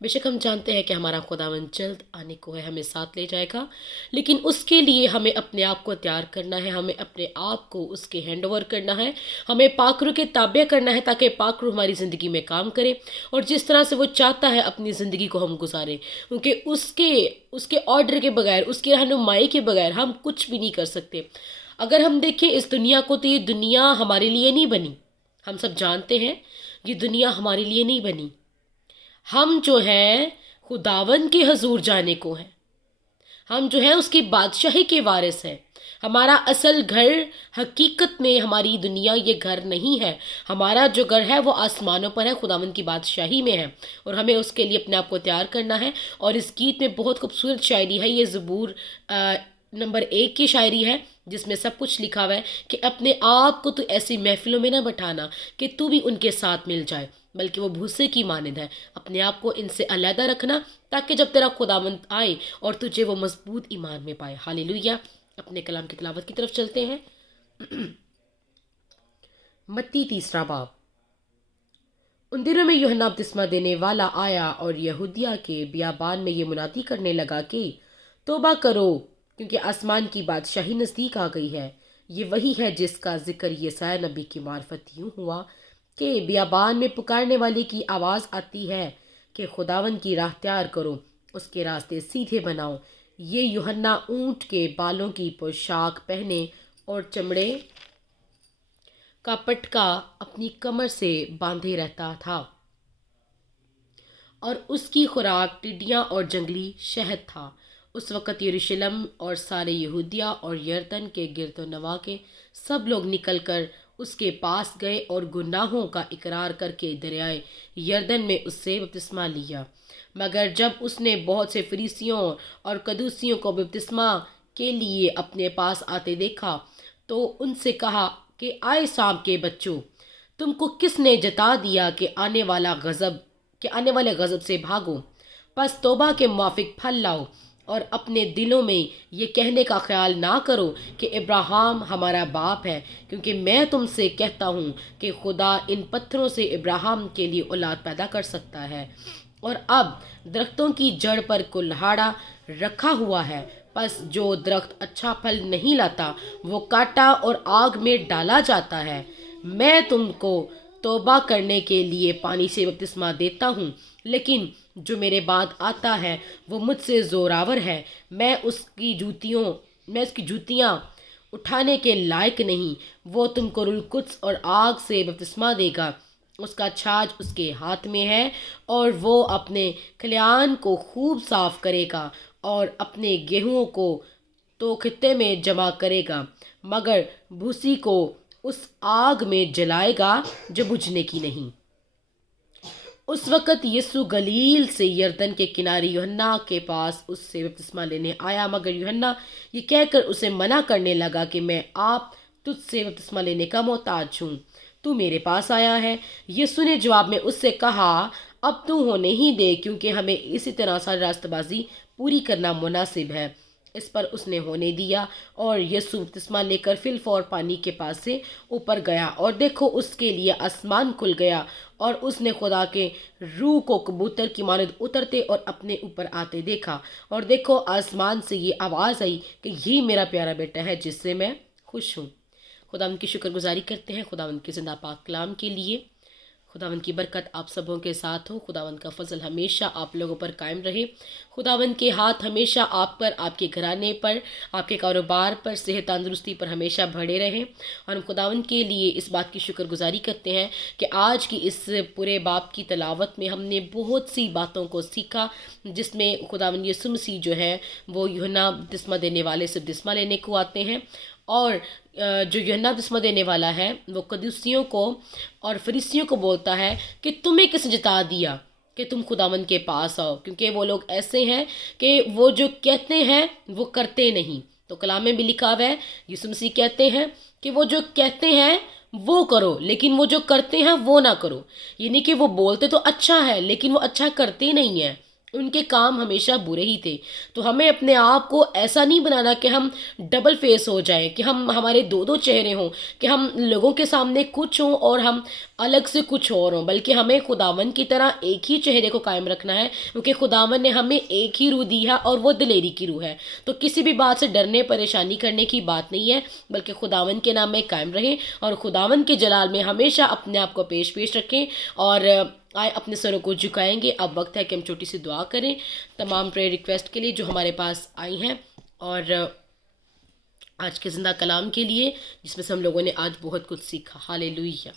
بے شک ہم جانتے ہیں کہ ہمارا خداوند جلد آنے کو ہے، ہمیں ساتھ لے جائے گا، لیکن اس کے لیے ہمیں اپنے آپ کو تیار کرنا ہے، ہمیں اپنے آپ کو اس کے ہینڈ اوور کرنا ہے، ہمیں پاک روح کے تابع کرنا ہے تاکہ پاک روح ہماری زندگی میں کام کرے اور جس طرح سے وہ چاہتا ہے اپنی زندگی کو ہم گزاریں، کیونکہ اس کے آرڈر کے بغیر، اس کی رہنمائی کے بغیر ہم کچھ بھی نہیں کر سکتے۔ اگر ہم دیکھیں اس دنیا کو تو یہ دنیا ہمارے لیے نہیں بنی، ہم سب جانتے ہیں یہ دنیا ہمارے لیے نہیں بنی، ہم جو ہے خداوند کے حضور جانے کو ہیں، ہم جو ہے اس کی بادشاہی کے وارث ہیں۔ ہمارا اصل گھر حقیقت میں ہماری دنیا یہ گھر نہیں ہے، ہمارا جو گھر ہے وہ آسمانوں پر ہے، خداوند کی بادشاہی میں ہے، اور ہمیں اس کے لیے اپنے آپ کو تیار کرنا ہے۔ اور اس گیت میں بہت خوبصورت شاعری ہے، یہ زبور نمبر 1 کی شاعری ہے، جس میں سب کچھ لکھا ہوا ہے کہ اپنے آپ کو تو ایسی محفلوں میں نہ بٹھانا کہ تو بھی ان کے ساتھ مل جائے، بلکہ وہ بھوسے کی مانند ہے، اپنے آپ کو ان سے علیحدہ رکھنا تاکہ جب تیرا خداوند آئے اور تجھے وہ مضبوط ایمان میں پائے۔ ہاللیلویہ۔ اپنے کلام کی تلاوت کی طرف چلتے ہیں۔ متی 3 باب۔ ان دنوں میں یوحنا بپتسمہ دینے والا آیا اور یہودیہ کے بیابان میں یہ منادی کرنے لگا کہ توبہ کرو کیونکہ آسمان کی بادشاہی نزدیک آ گئی ہے۔ یہ وہی ہے جس کا ذکر یسعیاہ نبی کی معرفت یوں ہوا کہ بیابان میں پکارنے والے کی آواز آتی ہے کہ خداوند کی راہ تیار کرو، اس کے راستے سیدھے بناؤ۔ یہ یوحنا اونٹ کے بالوں کی پوشاک پہنے اور چمڑے کا پٹکا اپنی کمر سے باندھے رہتا تھا، اور اس کی خوراک ٹڈیاں اور جنگلی شہد تھا۔ اس وقت یروشلم اور سارے یہودیہ اور یردن کے گرد و نواح کے سب لوگ نکل کر اس کے پاس گئے اور گناہوں کا اقرار کر کے دریائے یردن میں اس سے بپتسمہ لیا۔ مگر جب اس نے بہت سے فریسیوں اور قدوسیوں کو بپتسمہ کے لیے اپنے پاس آتے دیکھا تو ان سے کہا کہ آئے سانپ کے بچوں، تم کو کس نے جتا دیا کہ آنے والے غضب سے بھاگو؟ پس توبہ کے موافق پھل لاؤ اور اپنے دلوں میں یہ کہنے کا خیال نہ کرو کہ ابراہیم ہمارا باپ ہے، کیونکہ میں تم سے کہتا ہوں کہ خدا ان پتھروں سے ابراہیم کے لیے اولاد پیدا کر سکتا ہے۔ اور اب درختوں کی جڑ پر کلہاڑا رکھا ہوا ہے، پس جو درخت اچھا پھل نہیں لاتا وہ کاٹا اور آگ میں ڈالا جاتا ہے۔ میں تم کو توبہ کرنے کے لیے پانی سے بپتسمہ دیتا ہوں، لیکن جو میرے بعد آتا ہے وہ مجھ سے زوراور ہے، میں اس کی جوتیاں اٹھانے کے لائق نہیں۔ وہ تم کو روح القدس اور آگ سے بپتسمہ دے گا، اس کا چھاج اس کے ہاتھ میں ہے، اور وہ اپنے کھلیان کو خوب صاف کرے گا اور اپنے گیہوں کو تو خطے میں جمع کرے گا، مگر بھوسی کو اس آگ میں جلائے گا جو بجھنے کی نہیں۔ اس وقت یسوع گلیل سے یردن کے کنارے یوحنا کے پاس اس سے بپتسمہ لینے آیا، مگر یوحنا یہ کہہ کر اسے منع کرنے لگا کہ میں آپ تجھ سے بپتسمہ لینے کا محتاج ہوں، تو میرے پاس آیا ہے۔ یسوع نے جواب میں اس سے کہا، اب تو ہونے ہی دے، کیونکہ ہمیں اسی طرح ساری راست بازی پوری کرنا مناسب ہے۔ اس پر اس نے ہونے دیا، اور یسوع بپتسمہ لے کر فی الفور پانی کے پاس سے اوپر گیا، اور دیکھو اس کے لیے آسمان کھل گیا، اور اس نے خدا کے روح کو کبوتر کی مانند اترتے اور اپنے اوپر آتے دیکھا، اور دیکھو آسمان سے یہ آواز آئی کہ یہ میرا پیارا بیٹا ہے جس سے میں خوش ہوں۔ خداوند کی شکر گزاری کرتے ہیں خداوند کے زندہ پاک کلام کے لیے۔ خداوند کی برکت آپ سبوں کے ساتھ ہو، خداوند کا فضل ہمیشہ آپ لوگوں پر قائم رہے، خداوند کے ہاتھ ہمیشہ آپ پر، آپ کے گھرانے پر، آپ کے کاروبار پر، صحت تندرستی پر ہمیشہ بڑھے رہیں۔ اور ہم خداوند کے لیے اس بات کی شکر گزاری کرتے ہیں کہ آج کی اس پورے باب کی تلاوت میں ہم نے بہت سی باتوں کو سیکھا، جس میں خداوند یسوع مسیح جو ہے وہ یوحنا بپتسمہ دینے والے سے بپتسمہ لینے کو آتے ہیں، اور جو یوحنا بپتسمہ دینے والا ہے وہ قدوسیوں کو اور فریسیوں کو بولتا ہے کہ تمہیں کس نے جتا دیا کہ تم خداوند کے پاس آؤ، کیونکہ وہ لوگ ایسے ہیں کہ وہ جو کہتے ہیں وہ کرتے نہیں۔ تو کلام میں بھی لکھا ہوا ہے، یسوع مسیح کہتے ہیں کہ وہ جو کہتے ہیں وہ کرو، لیکن وہ جو کرتے ہیں وہ نہ کرو، یعنی کہ وہ بولتے تو اچھا ہے لیکن وہ اچھا کرتے نہیں ہیں۔ ان کے کام ہمیشہ برے ہی تھے. تو ہمیں اپنے آپ کو ایسا نہیں بنانا کہ ہم ڈبل فیس ہو جائیں، کہ ہمارے دو دو چہرے ہوں، کہ ہم لوگوں کے سامنے کچھ ہوں اور ہم الگ سے کچھ اور ہوں، بلکہ ہمیں خداون کی طرح ایک ہی چہرے کو قائم رکھنا ہے، کیونکہ خداون نے ہمیں ایک ہی روح دی ہے اور وہ دلیری کی روح ہے. تو کسی بھی بات سے ڈرنے پریشانی کرنے کی بات نہیں ہے، بلکہ خداون کے نام میں قائم رہیں اور خداون کے جلال میں ہمیشہ اپنے آپ کو پیش رکھیں. اور آئے اپنے سروں کو جھکائیں گے. اب وقت ہے کہ ہم چھوٹی سی دعا کریں تمام پریئر ریکویسٹ کے لیے جو ہمارے پاس آئی ہیں، اور آج کے زندہ کلام کے لیے جس میں سے ہم لوگوں نے آج بہت کچھ سیکھا. ہالےلویا،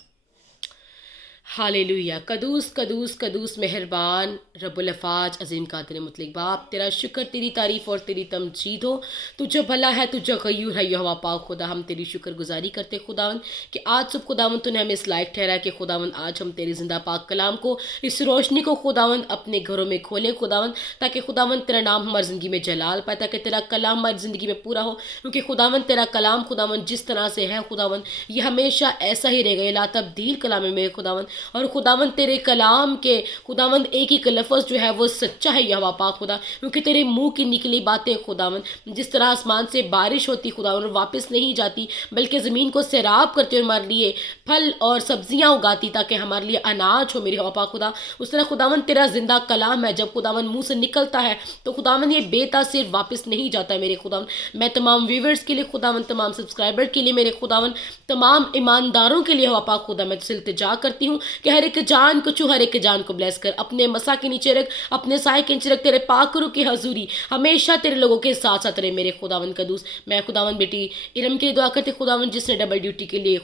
ہالےلویا. قدوس قدوس قدوس مہربان رب الافاج عظیم قادر مطلق باپ، تیرا شکر، تیری تعریف اور تیری تمجید ہو. تو جو بھلا ہے، تو جو غیور ہے یہوہ پاک خدا، ہم تیری شکر گزاری کرتے خداون کہ آج صبح خداون تو نے ہمیں اس لائق ٹھہرا کہ خداون آج ہم تیری زندہ پاک کلام کو، اس روشنی کو خداون اپنے گھروں میں کھولیں خداون، تاکہ خداون تیرا نام ہماری زندگی میں جلال پائے، تاکہ تیرا کلام ہماری زندگی میں پورا ہو. کیونکہ خداون تیرا کلام خداون جس طرح سے ہے خداون یہ ہمیشہ ایسا ہی رہے گا، یہ لا تبدیل کلام میں خداون. اور خداون تیرے کلام کے خداون ایک ایک لفظ جو ہے وہ سچا ہے یہوہ پاک خدا، کیونکہ تیرے منہ کی نکلی باتیں خداون جس طرح آسمان سے بارش ہوتی خداون اور واپس نہیں جاتی، بلکہ زمین کو سیراب کرتے اور ہمارے لیے پھل اور سبزیاں اگاتی تاکہ ہمارے لیے اناج ہو میرے یہوہ پاک خدا. اس طرح خداون تیرا زندہ کلام ہے، جب خداون منہ سے نکلتا ہے تو خداون یہ بے تاثیر واپس نہیں جاتا ہے میرے خداون. میں تمام ویورز کے لیے خداون، تمام سبسکرائبر کے لیے میرے خداون، تمام ایمانداروں کے لیے یہوہ پاک خدا میں تجھ سے التجا کرتی ہوں کہ ہر ایک جان کو چھو، ہر ایک جان کو بلیس کر، اپنے مسا کے نیچے رکھ، اپنے سائے کے نیچے رکھ. تیرے پاک روح کی حضوری ہمیشہ تیرے لوگوں کے ساتھ ساتھ رہے میرے خداون قدوس. میں خداون بیٹی ارم کے لیے دعا کرتی خداون، جس نے ڈبل ڈیوٹی کے لیے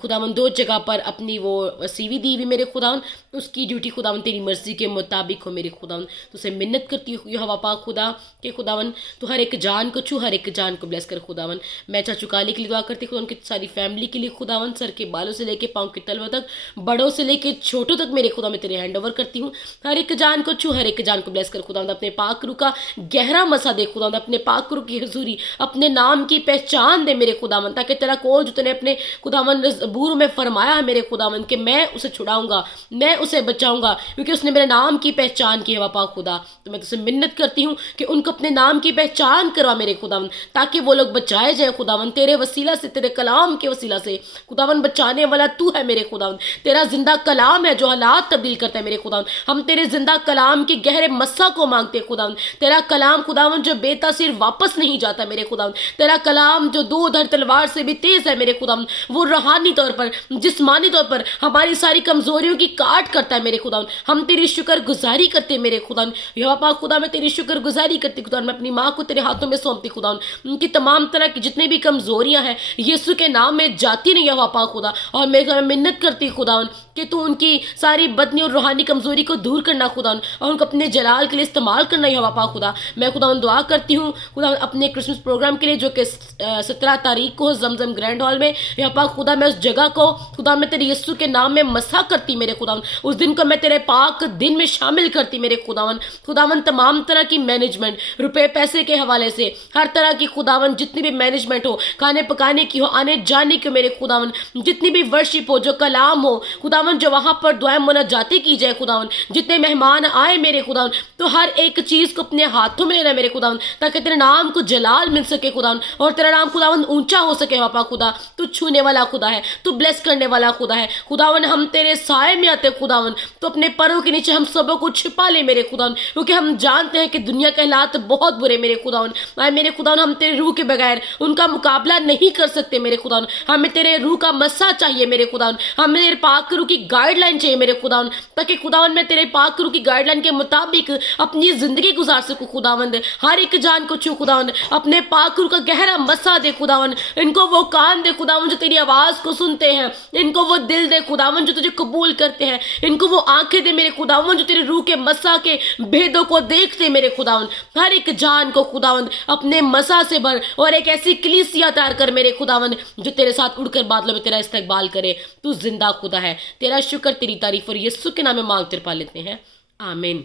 خداون دو جگہ پر اپنی وہ سی وی دی ہوئی میرے خداون، اس کی ڈیوٹی خداون تیری مرضی کے مطابق ہو میرے خداون. تو سے منت کرتی ہوں یہوہ پاک خدا کہ خداون تو ہر ایک جان کو چھو، ہر ایک جان کو بلیس کر خداون. میں چاچو کالی کے لیے دعا کرتی خداون کی ساری فیملی کے لیے خداون، سر کے بالوں سے لے کے پاؤں کے تلووں تک، بڑوں سے لے کے چھوٹوں تک میرے خدا میں تیرے ہینڈ اوور کرتی ہوں. ہر ایک جان کو چھو، ہر ایک جان کو بلیس کر خداوند. اپنے پاک روح کا گہرا مسا دے خداوند، اپنے پاک روح کی حضوری، اپنے نام کی پہچان دے میرے خداوند، تاکہ تیرا کول جو نے اپنے خداوند زبور میں فرمایا ہے میرے خداوند کہ میں اسے چھڑاؤں گا، میں اسے بچاؤں گا، کیونکہ اس نے میرے نام کی پہچان کی ہے وہ پاک خدا. تو میں تجھ سے منت کرتی ہوں کہ ان کو اپنے نام کی پہچان کروا میرے خداوند، تاکہ وہ لوگ بچائے جائیں خداوند تیرے وسیلہ سے، تیرے کلام کے وسیلہ سے خداوند. بچانے والا تو ہے میرے خداوند، تیرا زندہ کلام ہے جو حالات تبدیل کرتا ہے میرے خداوند. ہم تیرے زندہ کلام کے گہرے مسا کو مانگتے خداوند. تیرا کلام خداوند جو بے تاثیر واپس نہیں جاتا میرے خداوند. تیرا کلام جو دو دھر تلوار سے بھی تیز ہے میرے خداوند، وہ روحانی طور پر، جسمانی طور پر ہماری ساری کمزوریوں کی کاٹ کرتا ہے میرے خداوند. ہم تیری شکر گزاری کرتے ہیں میرے خداوند. یہوہ پاک خدا میں تیری شکر گزاری کرتی خداوند. میں اپنی ماں کو تیرے ہاتھوں میں سونپتی خداوند. ان کی تمام طرح کی جتنے بھی کمزوریاں ہیں یسوع کے نام میں جاتی نہیں یہوہ پاک خدا. اور میں منت کرتی خداوند کہ تو ان کی ساری بدنی اور روحانی کمزوری کو دور کرنا خداوند، اور ان کو اپنے جلال کے لیے استعمال کرنا یہوہ پاک خدا. میں خداوند دعا کرتی ہوں خداوند اپنے کرسمس پروگرام کے لیے جو کہ 17 تاریخ کو زمزم گرینڈ ہال میں، یہوہ پاک خدا میں اس جگہ کو خدا میں تیرے یسوع کے نام میں مسح کرتی میرے خداوند. اس دن کو میں تیرے پاک دن میں شامل کرتی میرے خداوند. خداوند تمام طرح کی مینجمنٹ، روپے پیسے کے حوالے سے ہر طرح کی خداوند جتنی بھی مینجمنٹ ہو، کھانے پکانے کی ہو، آنے جانے کی میرے خداوند، جتنی بھی ورشپ ہو، جو کلام ہو خداوند، جو وہاں پر دعائیں مناجاتیں کی جائے خداوند، جتنے مہمان آئے میرے خداوند، تو ہر ایک چیز کو اپنے ہاتھوں میں لینا میرے خداوند، تاکہ تیرے نام کو جلال مل سکے خداوند، اور تیرا نام خداوند اونچا ہو سکے پاپا خدا. تو چھونے والا خدا ہے، تو بلیس کرنے والا خدا ہے خداوند. ہم تیرے سائے میں آتے خداوند، تو اپنے پروں کے نیچے ہم سبوں کو چھپا لے میرے خداوند، کیونکہ ہم جانتے ہیں کہ دنیا کے حالات بہت برے میرے خداوند. اے میرے خداوند، ہم تیرے روح کے بغیر ان کا مقابلہ نہیں کر سکتے میرے خداوند. ہمیں تیرے روح کا مسا چاہیے میرے خداوند. ہمیں تیرے پاک روح کی گائیڈ لائن چاہیے میرے خداوند، تاکہ خداوند میں تیرے پاک روح کی گائیڈ لائن کے مطابق اپنی زندگی گزار سکوں خداوند. ہر ایک جان کو چھو خداوند، اپنے پاک روح کا گہرا مسا دے خداوند. ان کو وہ کان دے خداوند جو تیری آواز کو سنتے ہیں، ان کو وہ دل دے خداوند جو تجھے قبول کرتے ہیں، ان کو وہ آنکھیں دے میرے خداوند جو تیرے روح کے مسا کے بھیدوں کو دیکھتے میرے خداوند. ہر ایک جان کو خداوند اپنے مسا سے بھر، اور ایک ایسی کلیسیا تیار کر میرے خداوند جو تیرے ساتھ اڑ کر بادلوں میں تیرا استقبال کرے. تو زندہ خدا ہے. تیرا شکر، تیری تعریف اور یسوع کے نام میں مانگ تیر پا لیتے ہیں، آمین.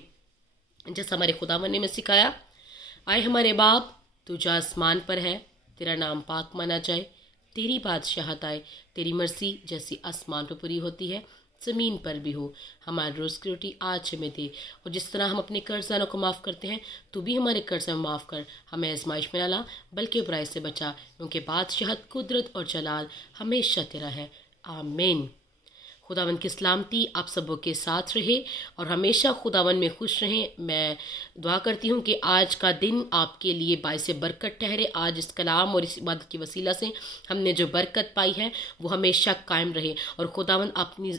جیسا ہمارے خداوند نے ہمیں سکھایا، آئے ہمارے باپ تو جو آسمان پر ہے، تیرا نام پاک مانا جائے، تیری بادشاہت آئے، تیری مرضی جیسی آسمان پہ پوری ہوتی ہے زمین پر بھی ہو۔ ہماری روز کی روٹی آج ہمیں دے، اور جس طرح ہم اپنے قرض داروں کو معاف کرتے ہیں تو بھی ہمارے قرض میں معاف کر، ہمیں آزمائش میں نہ لا بلکہ برائی سے بچا، کیونکہ بادشاہت، قدرت اور جلال ہمیشہ تیرا ہے، آمین۔ خداوند کی سلامتی آپ سبوں کے ساتھ رہے اور ہمیشہ خداوند میں خوش رہیں۔ میں دعا کرتی ہوں کہ آج کا دن آپ کے لیے باعث برکت ٹھہرے۔ آج اس کلام اور اس عبادت کی وسیلہ سے ہم نے جو برکت پائی ہے وہ ہمیشہ قائم رہے، اور خداوند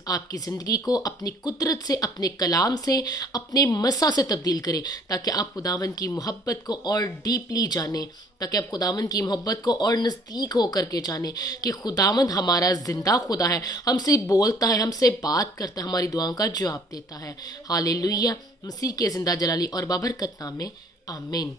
آپ کی زندگی کو اپنی قدرت سے، اپنے کلام سے، اپنے مسا سے تبدیل کرے، تاکہ آپ خداوند کی محبت کو اور ڈیپلی جانیں، تاکہ آپ خداوند کی محبت کو اور نزدیک ہو کر کے جانیں کہ خداوند ہمارا زندہ خدا ہے، ہم سے بولتا ہے، ہم سے بات کرتا ہے، ہماری دعاؤں کا جواب دیتا ہے۔ ہاللیلویہ، مسیح کے زندہ جلالی اور بابرکت نام میں، آمین۔